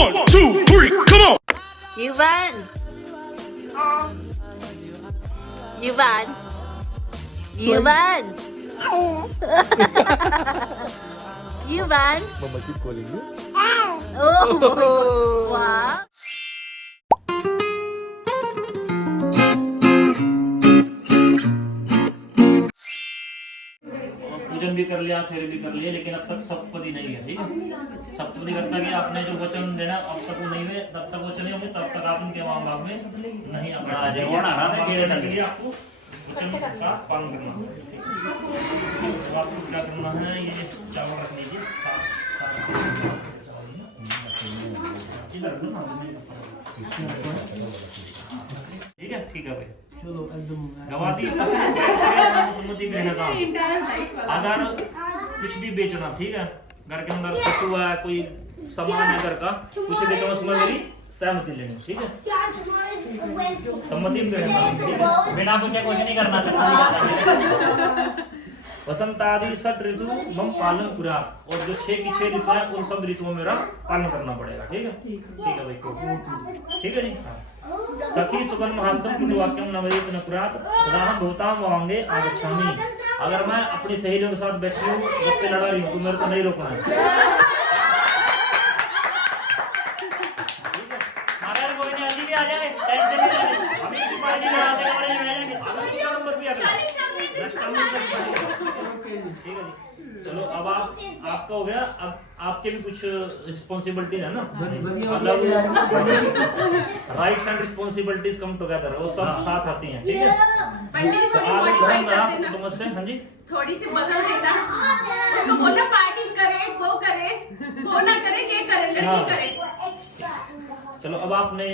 1, 2, 3, come on. Yuvan. Yuvan. Yuvan. Yuvan. Mama keep calling you. Oh. Wow. पूजन भी कर लिया, फेर भी कर लिया, लेकिन अब तक सप्तपदी नहीं है। ठीक है, सप्तपदी करता कि आपने जो वचन देना अब तक वो नहीं हुए, तब तक वचन नहीं होंगे, तब तक आप इनके माम बाप में नहीं आपको वचन का पालन करना है। तो आपको क्या करना है, ये चावल रख लीजिए इधर। ठीक है, ठीक है भाई, चलो एकदम गवाती सम्मति कहना। अगर कुछ भी बेचना, ठीक है, घर के अंदर पशु है, कोई सामान है घर का, कुछ बेचना, उसमें मेरी सहमति लेनी। ठीक है, सम्मति देना, बिना पूछे कुछ नहीं करना। वसंत आदि सट ऋतु मम पालन पूरा, और जो 6 की 6 ऋतु है उन सब ऋतुओं में मेरा पालन करना पड़ेगा। ठीक है, ठीक है भाई, ठीक है जी। सखी सुगन महास्तम कुटुवाक्यम नवदीप नपुरात तदाहम भूताम वांगे आगच्छामि। अगर मैं अपनी सहेलियों के साथ बैठी हूँ, गप्पे लड़ा रही हूँ, तो मेरे को नहीं रोकना है। कोई नहीं, अभी भी आ जाएंगे, टेंशन नहीं लेनी। अभी नंबर भी आ गया। ठीक है जी, चलो अब आपका हो गया। अब आपके भी कुछ रिस्पॉन्सिबिलिटी है ना, मतलब rights and responsibilities come together, वो सब साथ आती हैं। ठीक है, तो आप कुटुंब से, हाँ जी, थोड़ी सी बदल देना, उसको बोलना पार्टी करे, वो करे, वो ना करे, ये करे, लड़की करे। चलो अब आपने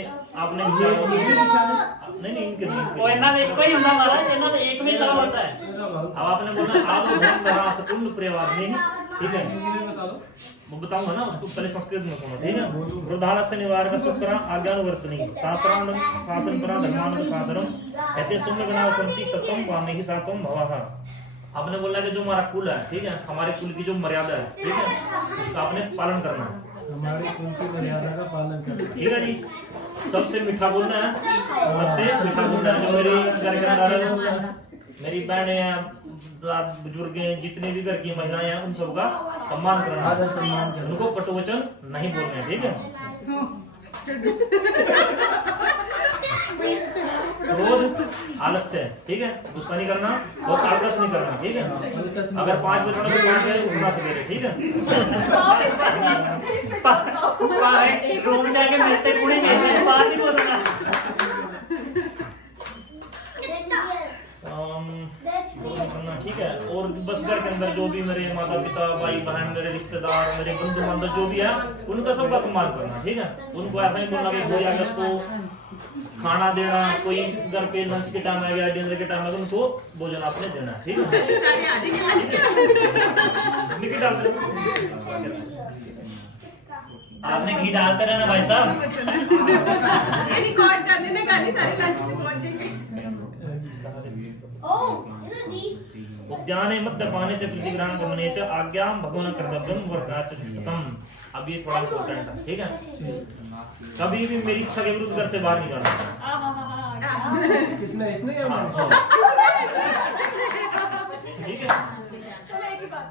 नहीं इनके कोई ना, एक कोई ਹੁੰਦਾ महाराज, ਇਹਨਾਂ में एक में सब होता है। अब आपने बोला आप धर्म धरा सकुल परिवार में, ठीक है, मैं बताऊंगा ना, उसको पहले संस्कृत में सुनो। ठीक है, प्रधान से निवार का शुक्र आज्ञानुवर्तनी शास्त्रांग शासन परा धर्मान साधरम कहते सौम्य गुणा संति सतम पाने ही सातम भवा। आपने बोला कि जो हमारा कुल है, ठीक है, हमारे कुल की जो मर्यादा है, ठीक है, उसका आपने पालन करना है। हमारे कुल की मर्यादा का पालन करना। ठीक है जी, सबसे मीठा बोलना है, सबसे मीठा बोलना है। जो मेरी घर के अंदर मेरी बहनें हैं, बुजुर्ग हैं, जितने भी घर की महिलाएं हैं, उन सबका सम्मान करना, आदर सम्मान करना, उनको कटुवचन नहीं बोलने। ठीक है, क्रोध आलस्य, ठीक है, गुस्सा नहीं करना और आलस नहीं करना। ठीक है, अगर 5 बजे थोड़ा भी उठना सवेरे। ठीक है, रूम जाके मिलते कुड़ी नहीं बात नहीं बोलना। ठीक है, और बस घर के अंदर जो भी मेरे माता पिता, भाई बहन, मेरे रिश्तेदार, मेरे बंधु बांधव जो भी है, उनका सबका सम्मान करना। ठीक है, उनको ऐसा नहीं बोलना कि कोई आगे उसको खाना देना, कोई घर पे लंच के टाइम आ गया, डिनर के टाइम आ गया, उनको भोजन आपने देना। ठीक है, आपने घी डालते रहना भाई साहब। रिकॉर्ड करने में गाली सारे लंच से पहुंच जाएंगे। उद्याने मद्यपाने च प्रतिग्रहण गमने च आज्ञां भगवान कर्तव्यम वर्गाच शुष्कतम। अब ये थोड़ा इंपॉर्टेंट है। ठीक है, कभी भी मेरी इच्छा के विरुद्ध घर से बाहर नहीं जाना। किसने इसने क्या माना? ठीक है,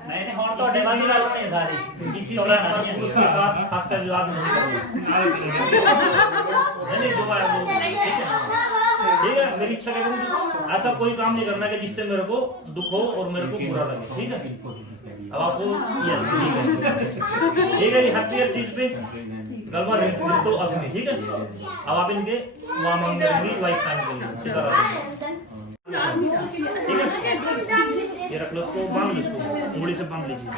नहीं और तो डिमांड डालते हैं सारी, किसी और उसके साथ हास्य विवाद नहीं करूंगा। नहीं जो है वो ठीक है, मेरी इच्छा के विरुद्ध ऐसा कोई काम नहीं करना कि जिससे मेरे को दुख हो और मेरे को बुरा लगे। ठीक है, अब आपको यस ठीक है, हर चीज पे गलबा तो असमी। ठीक है, अब आप इनके वहाँ मांग करेंगे लाइफ टाइम के लिए। ठीक है, ये रख लो, इसको बांध लो, इसको उंगली से बांध लीजिए।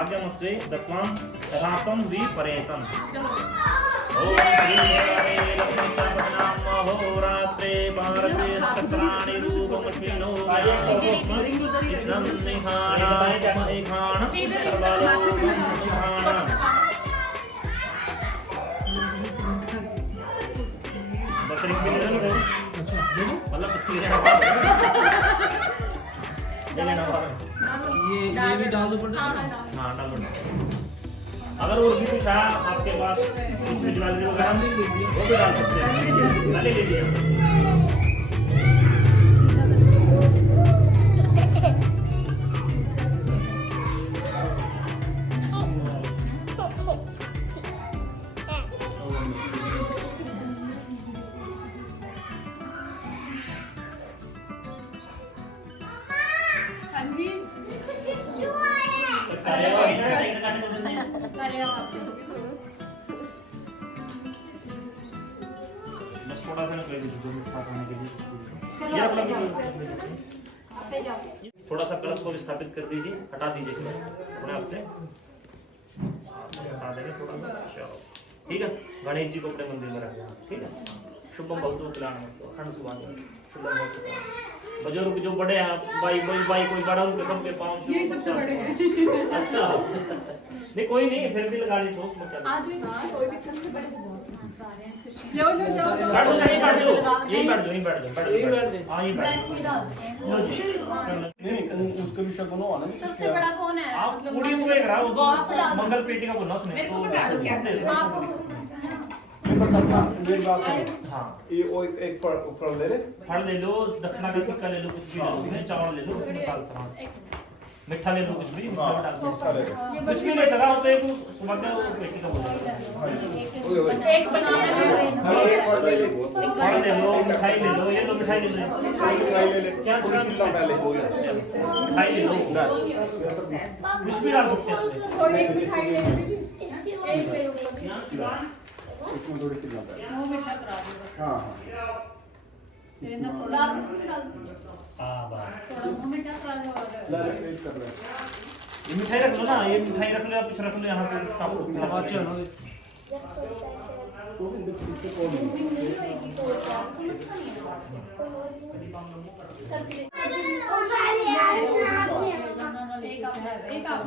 सौभाग्यमस्वे दत्वां तथात्वं विपरेतम् ओम श्री हरे लक्ष्मीपतिनाम अहोरात्रे भारते नक्षत्राणि रूपमश्विनो कृष्णं निहाणायमहिखाण सर्वलोकमहिखाण बकरी के लिए मतलब इसके लिए ये भी डाल दो पड़े। हाँ डाल दो। अगर और भी कुछ है आपके पास विजुअल वगैरह वो भी डाल सकते हैं। डाल लीजिए। बस थोड़ा सा कर दीजिए जो मीठा खाने के लिए। ये अपना थोड़ा सा कलश को स्थापित कर दीजिए, हटा दीजिए अपने आप से, हटा देंगे थोड़ा। चलो ठीक है, गणेश जी को अपने मंदिर में रख देना। ठीक है, शुभम भवतु कल्याणमस्तु अखंड शुभांग शुभम भवतु। बुजुर्ग जो बड़े हैं भाई कोई बड़ा उनके सबके पाँव ये सबसे बड़े हैं। अच्छा नहीं कोई नहीं, फिर भी लगा ली तो आज भी कोई भी सबसे बड़े बहुत सारे हैं। लो जाओ बैठ जाओ, यहीं बैठ जाओ। हाँ यहीं बैठ जाओ। नहीं उसका भी शक बनवा ना। सबसे बड़ा कौन है? आप पूरी को एक रहा वो मंगल पेटी का बोलना उसने तो पर सपना मेरी बात सुनो। हाँ ये वो एक ऊपर ले ले। फल ले लो, दक्षिणा का सिक्का ले लो, कुछ भी ले लो, में चावल ले लो, दाल सामान मिठा ले लो, कुछ भी मीठा डाल दो, कुछ भी ले सकता हो तो एक सुबह वो पेटी का बोलना। एक बनाना एक फल ले ले। फल ले लो, मिठाई ले लो, ये लो मिठाई ले लो, मिठाई ले ले। थोड़ी सी लंबा पहले हो गया। मिठाई ले लो, कुछ भी डाल सकते हैं और एक मिठाई ले ली। उसमें थोड़ी सी लंबा है। वो मिठा करा दो। हाँ हाँ। डाल दो, डाल दो। हाँ बस थोड़ा वो मिठा करा दो और ला ले वेट कर रहे हैं। ये मिठाई रख लो ना, ये मिठाई रख लो या कुछ रख लो यहाँ पे आपको अच्छा ना तो इससे कौन एक आप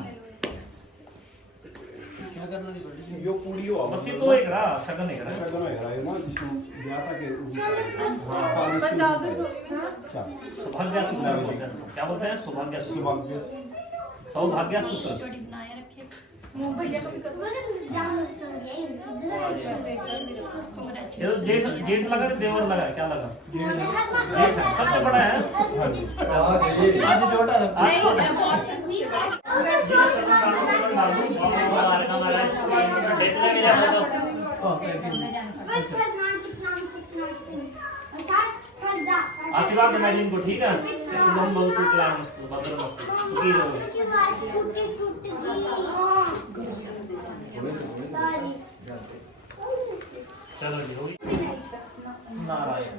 क्या करना नहीं पड़ेगा। यो पूरी हो बस ये तो एक रहा शगन एक रहा। शगन है रहा है ना जिसमें ब्याह था के बस डाल दो थोड़ी में। अच्छा सौभाग्य सूत्र बोलते हैं, क्या बोलते हैं? सौभाग्य सूत्र, सौभाग्य सौभाग्य सूत्र। जोड़ी बनाए रखे। मुंह भैया को भी करो। ये तो जेठ लगा कि देवर लगा, क्या लगा? जेठ है, सबसे बड़ा है। आज छोटा है। आज छोटा है। डेट लगे जाता तो आशीर्वाद देना जी इनको, ठीक है? शुभम भवतु कल्याणमस्तु भद्रमस्तु सुखी रहो। चलो जी हो गई। नारायण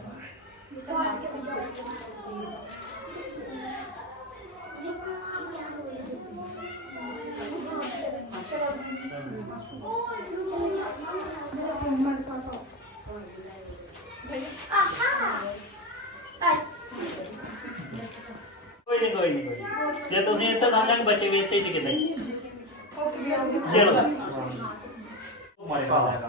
कोई नहीं जे ਤੁਸੀਂ ਇੱਥੇ ਸਮਝਾਂਗੇ ਬੱਚੇ ਵੀ ਇੱਥੇ ਹੀ ਟਿਕਦੇ। चलो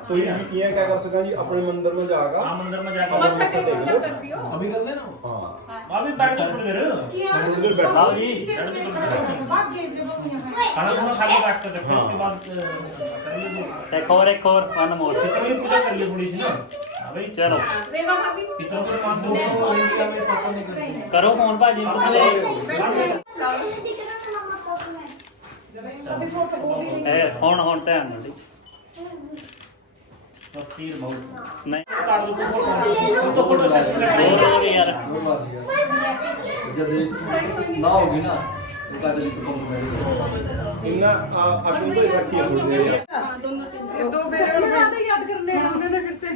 तो ये क्या कर सका जी अपने मंदिर में जाएगा। हाँ मंदिर में जाकर मत्था टेक कर सियो। अभी कर लेना। हाँ अभी बैठ के थोड़ी देर आओ जी, बैठ के थोड़ी देर भाग गए जब हम यहाँ। खाना खुना खा के बैठ कर फिर उसके बाद करेंगे एक और वन मोर पितरों की पूजा कर ली थोड़ी सी ना। हाँ भाई चलो रेवा भाभी। पितरों को मान दो। करो फोन भाजी ਹੁਣ ਧਿਆਨ ਨਾਲ तस्वीर बहुत ਨਹੀਂ काट दो फोटो फोटो सेशन करना ਹੋਰ हो गए यार जब ना होगी ना तो का चली तो कम इन्ना अशुभ को रखी है बोल रहे हैं। दो बेर याद कर ले हमने ना फिर से।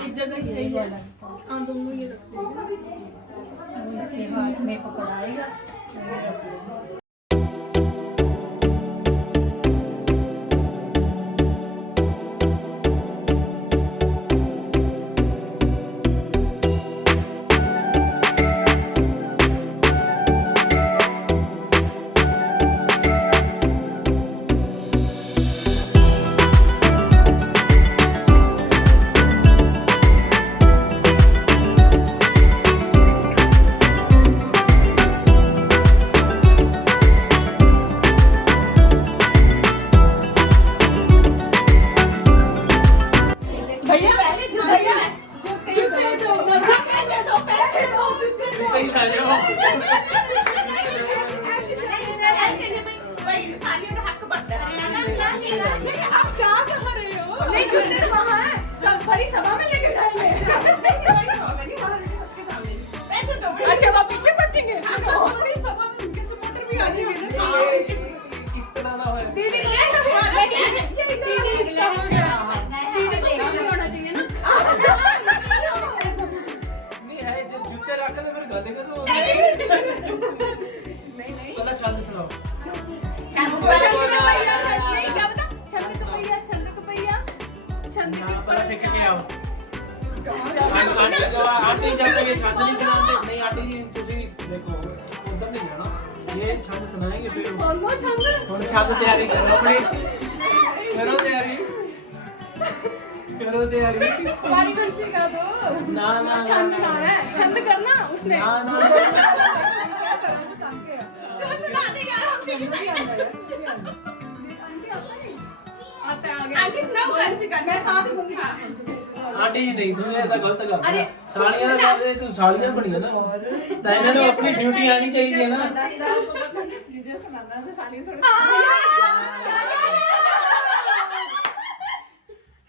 एक जगह ही है। हाँ दोनों ये रख देंगे। इसके हाथ में पकड़ाएगा ये रख लो। भैया पहले जूते दो पैसे दो कहीं ला जाओ भाई सालियों का हक बनता है नहीं आप जा कहाँ रहे हो नहीं जूते वहाँ है सब बड़ी सभा में लेके जाएंगे अच्छा वो पीछे पड़ेंगे बड़ी सभा में उनके सपोर्टर भी आ जाएंगे ना इस तरह ना हो दीदी ये इधर इसका हो गया दीदी को होना चाहिए ना नहीं है जो जूते रख ले फिर गधे का तो नहीं पता छंद सुनाओ नहीं क्या बता छंद कपैया यहाँ पर सीख के आओ आंटी जब तक ये छंद नहीं सुनाते नहीं आंटी जी तुसी देखो उधर नहीं जाना ये छंद सुनाएंगे फिर कौन छंद और छंद तैयारी करो अपनी करो तैयारी तुम्हारी कुर्सी का दो ना ना छंद ना है छंद करना उसने ना ना तो सुना दे यार हम आता है आगे आंटी सुनाओ कर मैं साथ ही दूंगी आंटी जी नहीं तुम्हें ऐसा गलत कर दिया सालियां ना बोले तू सालियां बनी है ना तो इन्हें तो अपनी ड्यूटी आनी चाहिए ना जीजा सुनाना तो साली थोड़ी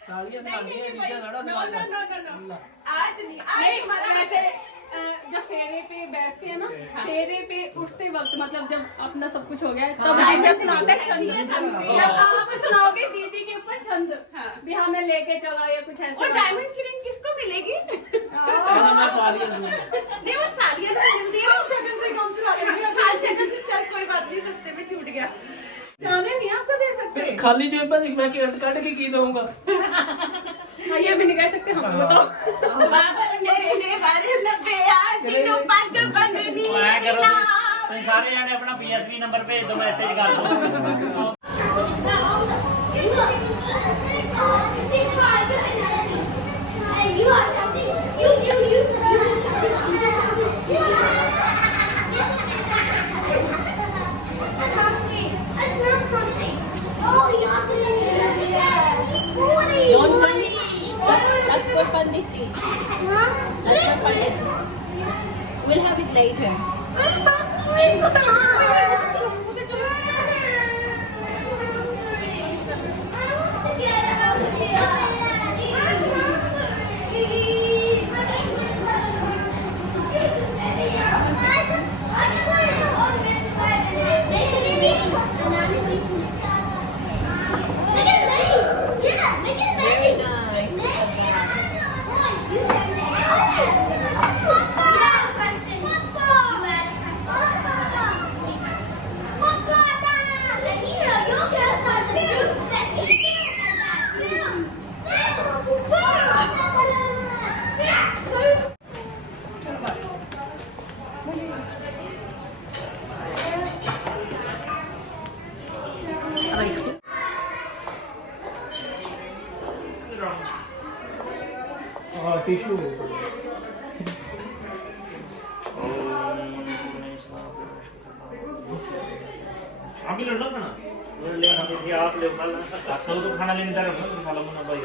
सालियां सुनानी है जीजा लड़ा नो आज नहीं वैसे जब फेरे पे बैठते हैं ना फेरे पे उठते वक्त मतलब जब अपना सब कुछ हो गया तब जीजा सुनाते हैं छंद जब आप सुनाओगे दीदी के ऊपर छंद भी हमें लेके चला या कुछ ऐसा और डायमंड की रिंग किसको मिलेगी मैं पालियां नहीं वो सालियां तो मिलती है शगन से कम चला आज शगन से चल कोई बात नहीं सस्ते में छूट गया जाने नहीं आपको दे सकते खाली जेब में मैं काट के की दूंगा ये भी नहीं कह सकते हम बताओ मेरे ने बारे लबे आज नो पग बननी मैं करो तुम सारे जाने अपना पीएसपी नंबर भेज दो मैसेज कर दो That's for Panditi. That's for Panditi. We'll have it later. Very nice. Tissue अभी लड़ना खाना ले आप ले अच्छा तो खाना लेने जा रहे हो ना खा लो ना भाई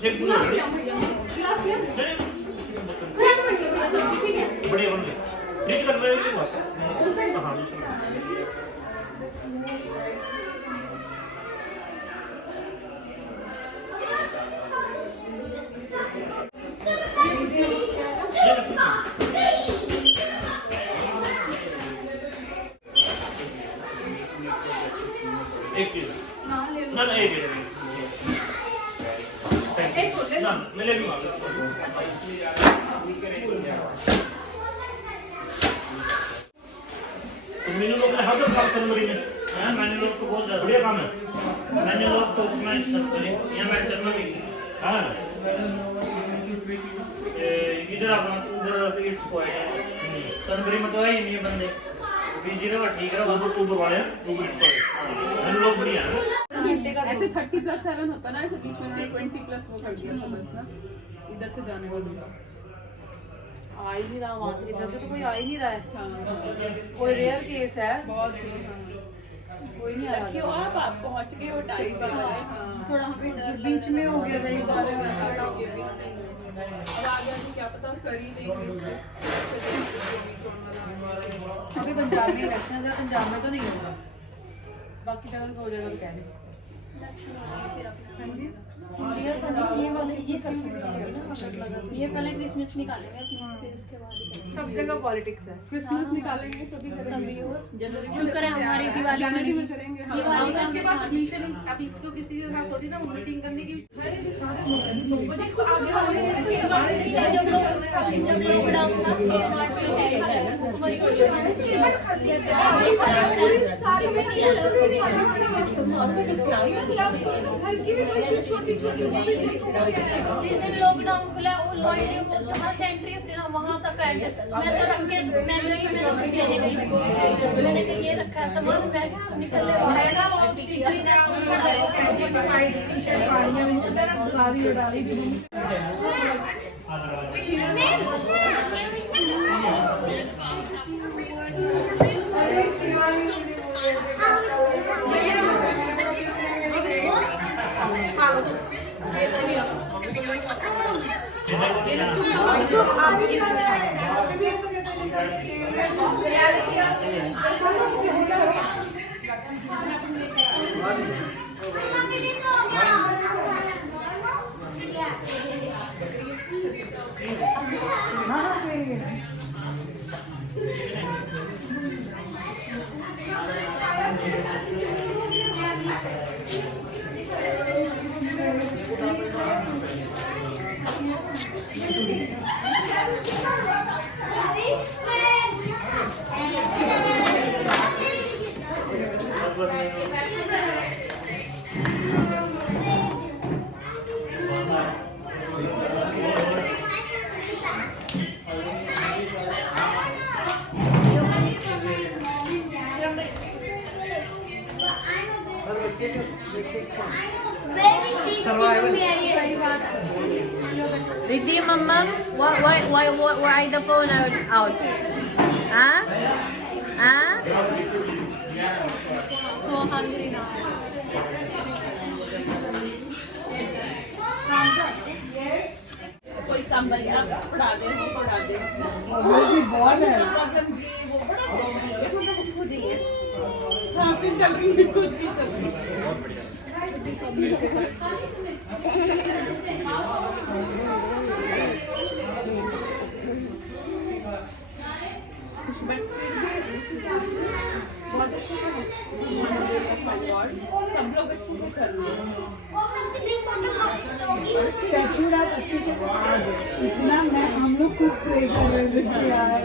शेक पूरा बढ़िया बन गया ठीक कर रहे हो बस हाँ एक चीज ना एक ना मैं ले लूँगा मेनू लोग ने हर काम जनवरी में है मेनू लोग तो बहुत बढ़िया काम है मेनू लोग तो उसमें यहाँ मैं चलना भी हाँ इधर अपना उधर इट्स को है जनवरी में तो है ही नहीं बंदे बीजी रहा ठीक है वो अक्टूबर वाले तो इट्स को मेनू लोग बढ़िया है ऐसे 30+7 होता ना, ऐसे बीच में से 20+ वो कर दिया था बस ना, इधर से जाने वालों का आ ही नहीं रहा वहाँ से, इधर से तो कोई आ ही नहीं रहा है। हाँ कोई रेयर केस है, बहुत कोई नहीं आ रहा। क्यों आप पहुँच गए हो टाइम पे। हाँ थोड़ा हमें डर बीच में हो गया था ये बात। अब आगे आगे क्या पता कर ही देंगे। अभी पंजाब में ही रखना था, पंजाब में तो नहीं होगा, बाकी जगह हो जाएगा तो कह नहीं। हाँ जी इंडिया का नहीं, ये वाले ये कर सकता है ना, अलग लगा तो ये पहले क्रिसमस निकालेंगे अपनी, फिर उसके बाद सब जगह पॉलिटिक्स है। क्रिसमस निकालेंगे सभी तभी और शुक्र है हमारी दिवाली में नहीं करेंगे। दिवाली का इसके बाद हम परमिशन अब इसको किसी के साथ थोड़ी ना मीटिंग करने की। जब प्रोग्राम जिस दिन लॉकडाउन खुला वो जहाँ सेंट्री होती है ना वहाँ तक एंड मैं तो रख के मैं गई मेरा कुछ लेने गई मैंने कहा ये रखा है सामान मैं क्या निकलने Ricky, Mama, why the phone out? Huh? Huh? so hungry now कोई संभल गया उड़ा दे वो उड़ा दे वो भी बहुत है। वो बड़ा खुद ही है खांसी चल रही है कुछ भी चल रही सब लोग अच्छे से कर रहे हैं अच्छे से इतना मैं हम लोग खूब प्रे कर रहे थे कि यार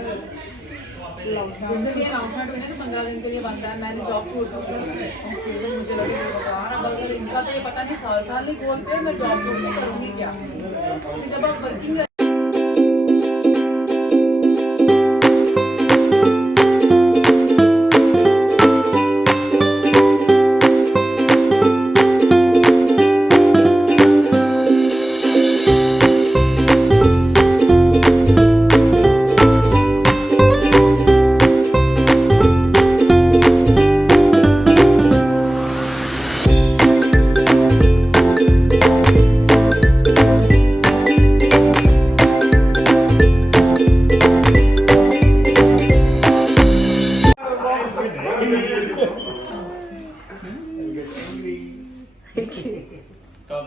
जैसे ये अनाउंसमेंट हुई ना कि 15 दिन के लिए बंद है, मैंने जॉब छोड़ दी थी। मुझे लगा यार अब अगर इनका तो ये पता नहीं साल नहीं खोलते मैं जॉब छोड़ के करूँगी क्या, क्योंकि जब आप वर्किंग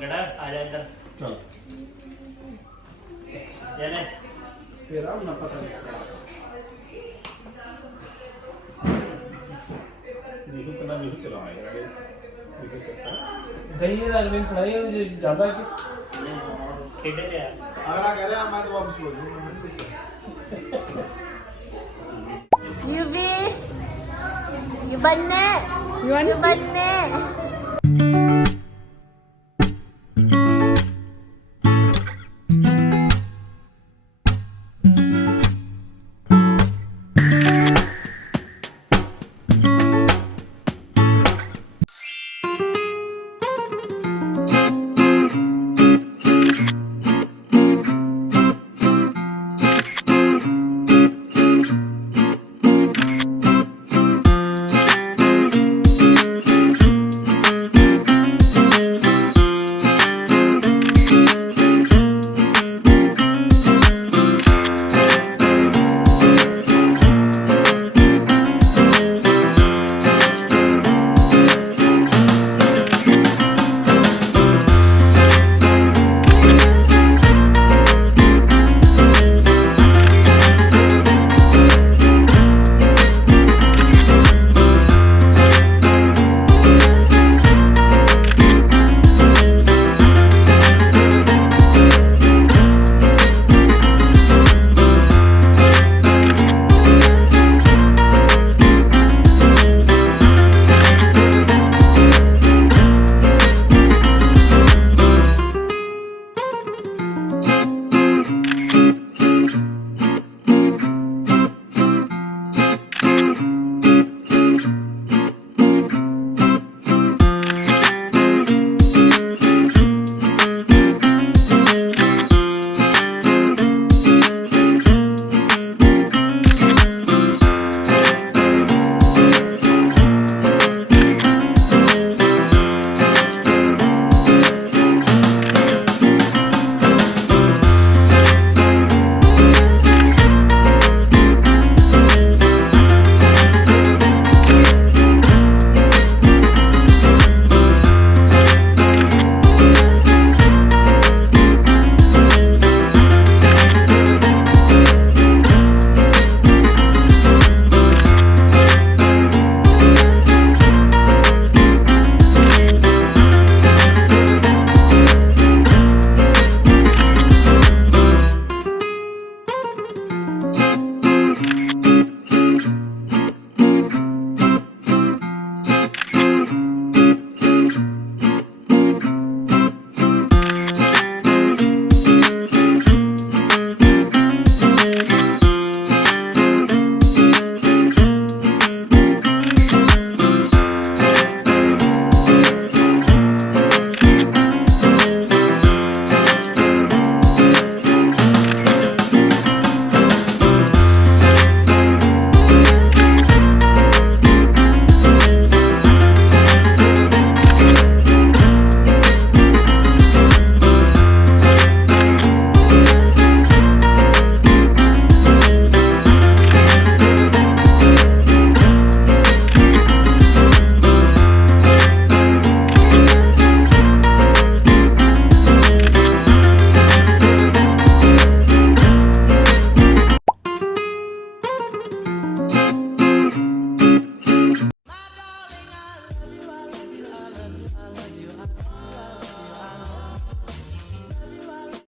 बेटा आ जा इधर चल ये ले तेरा ना पता नहीं कितना नहीं चलाएगा गई है अरविंद खड़ाई है मुझे ज्यादा कि खेले ले यार अगला कह रहा मैं तो वापस बोल दूंगा Yubi, you banne, you banne.